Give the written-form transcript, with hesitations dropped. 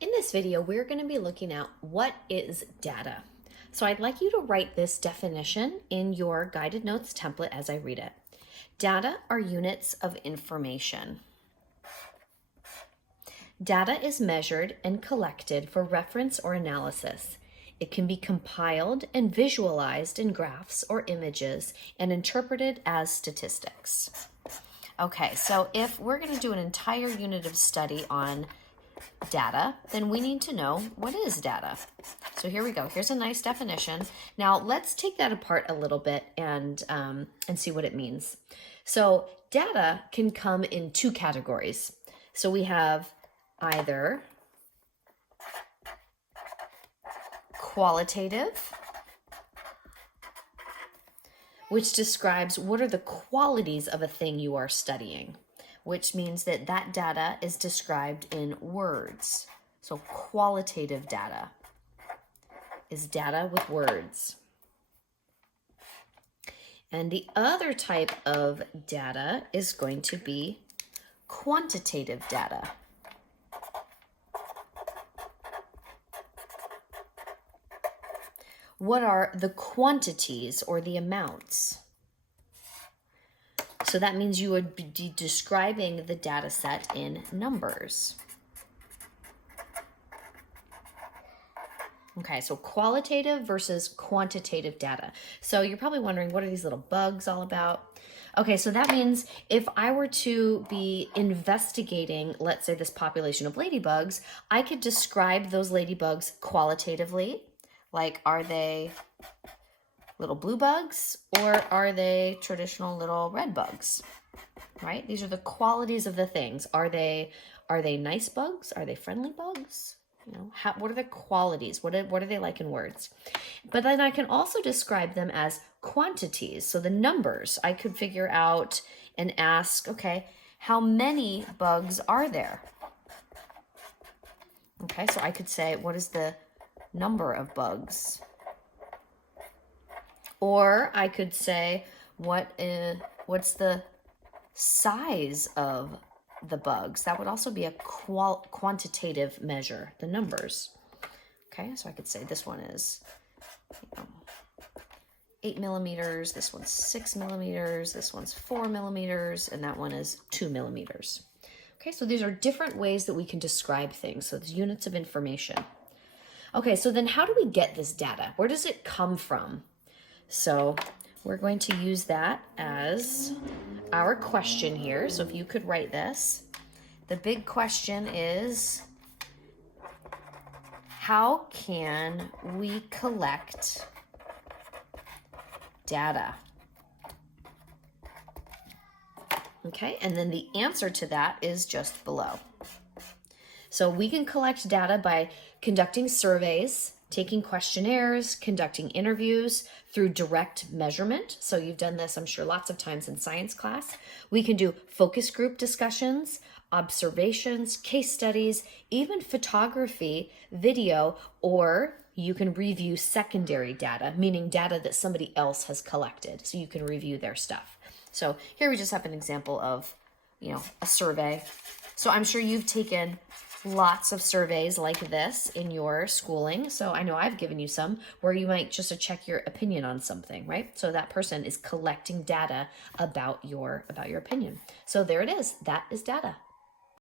In this video, we're going to be looking at what is data. So I'd like you to write this definition in your guided notes template as I read it. Data are units of information. Data is measured and collected for reference or analysis. It can be compiled and visualized in graphs or images and interpreted as statistics. Okay, so if we're going to do an entire unit of study on data, then we need to know what is data. So here we go. Here's a nice definition. Now let's take that apart a little bit and see what it means. So data can come in two categories. So we have either qualitative, which describes what are the qualities of a thing you are studying, which means that that data is described in words. So qualitative data is data with words. And the other type of data is going to be quantitative data. What are the quantities or the amounts? So that means you would be describing the data set in numbers. Okay, so qualitative versus quantitative data. So you're probably wondering, what are these little bugs all about? Okay, so that means if I were to be investigating, let's say, this population of ladybugs, I could describe those ladybugs qualitatively. Like, are they little blue bugs or are they traditional little red bugs, right? These are the qualities of the things. Are they nice bugs? Are they friendly bugs? You know, what are the qualities? What are they like in words? But then I can also describe them as quantities. So the numbers I could figure out and ask, okay, how many bugs are there? Okay, so I could say, what is the number of bugs? Or I could say, what's the size of the bugs? That would also be a quantitative measure, the numbers. Okay, so I could say this one is 8 millimeters, this one's 6 millimeters, this one's 4 millimeters, and that one is 2 millimeters. Okay, so these are different ways that we can describe things. So it's units of information. Okay, so then how do we get this data? Where does it come from? So we're going to use that as our question here. So if you could write this, the big question is, how can we collect data? Okay, and then the answer to that is just below. So we can collect data by conducting surveys, taking questionnaires, conducting interviews through direct measurement. So you've done this, I'm sure, lots of times in science class. We can do focus group discussions, observations, case studies, even photography, video, or you can review secondary data, meaning data that somebody else has collected. So you can review their stuff. So here we just have an example of, a survey. So I'm sure you've taken lots of surveys like this in your schooling. So I know I've given you some where you might just check your opinion on something, right? So that person is collecting data about your opinion. So there it is. That is data.